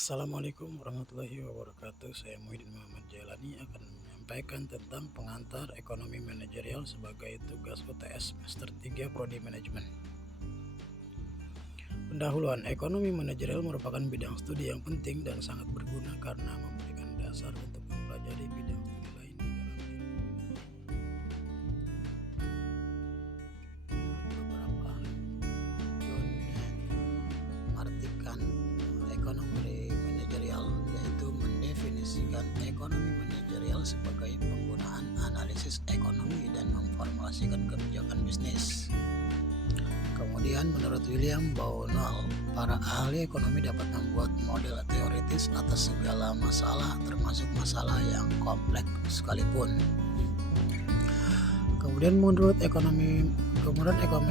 Assalamualaikum warahmatullahi wabarakatuh. Saya Muhyiddin Muhammad Jailani akan menyampaikan tentang pengantar ekonomi manajerial sebagai tugas UTS semester 3 Prodi Manajemen. Pendahuluan, ekonomi manajerial merupakan bidang studi yang penting dan sangat berguna karena memberikan dasar untuk mempelajari bidang studi lain di dalam beberapa ahli. John artikan ekonomi manajerial, yaitu mendefinisikan ekonomi manajerial sebagai penggunaan analisis ekonomi dan memformulasikan kebijakan bisnis. Kemudian menurut William Bownall, para ahli ekonomi dapat membuat model teoritis atas segala masalah, termasuk masalah yang kompleks sekalipun. Kemudian ekonomi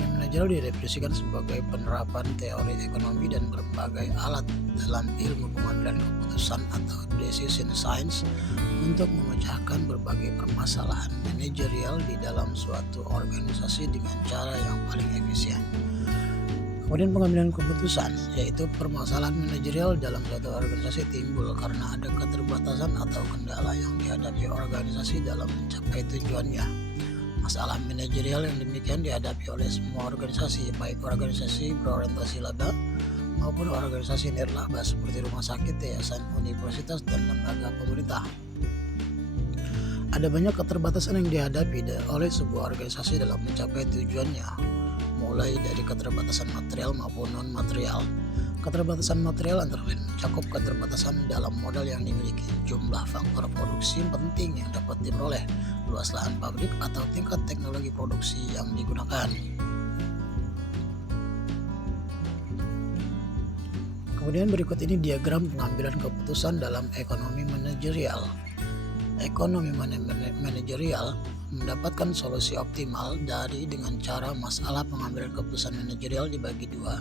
manajerial didefinisikan sebagai penerapan teori ekonomi dan berbagai alat dalam ilmu pengambilan keputusan atau decision science untuk memecahkan berbagai permasalahan manajerial di dalam suatu organisasi dengan cara yang paling efisien. Kemudian pengambilan keputusan, yaitu permasalahan manajerial dalam suatu organisasi timbul karena ada keterbatasan atau kendala yang dihadapi organisasi dalam mencapai tujuannya. Masalah manajerial yang demikian dihadapi oleh semua organisasi, baik organisasi berorientasi laba maupun organisasi nirlaba seperti rumah sakit, yayasan, universitas, dan lembaga pemerintah. Ada banyak keterbatasan yang dihadapi oleh sebuah organisasi dalam mencapai tujuannya, mulai dari keterbatasan material maupun non-material. Keterbatasan material antara lain mencakup keterbatasan dalam modal yang dimiliki, jumlah faktor produksi penting yang dapat diperoleh, luas lahan pabrik, atau tingkat teknologi produksi yang digunakan. Kemudian berikut ini diagram pengambilan keputusan dalam ekonomi manajerial. Ekonomi manajerial mendapatkan solusi optimal dengan cara masalah pengambilan keputusan manajerial dibagi dua,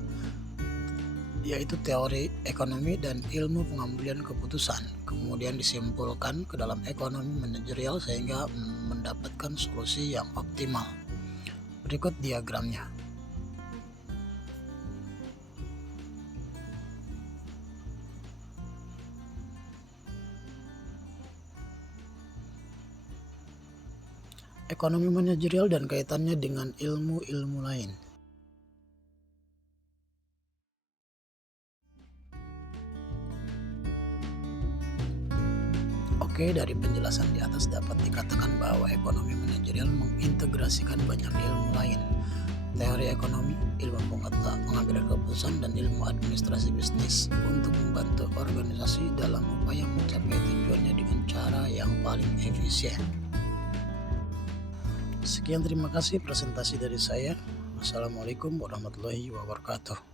yaitu teori ekonomi dan ilmu pengambilan keputusan, kemudian disimpulkan ke dalam ekonomi manajerial sehingga mendapatkan solusi yang optimal. Berikut diagramnya. Ekonomi manajerial dan kaitannya dengan ilmu-ilmu lain. Oke, dari penjelasan di atas dapat dikatakan bahwa ekonomi manajerial mengintegrasikan banyak ilmu lain, teori ekonomi, ilmu pengambilan keputusan, dan ilmu administrasi bisnis untuk membantu organisasi dalam upaya mencapai tujuannya dengan cara yang paling efisien. Sekian, terima kasih presentasi dari saya. Wassalamualaikum warahmatullahi wabarakatuh.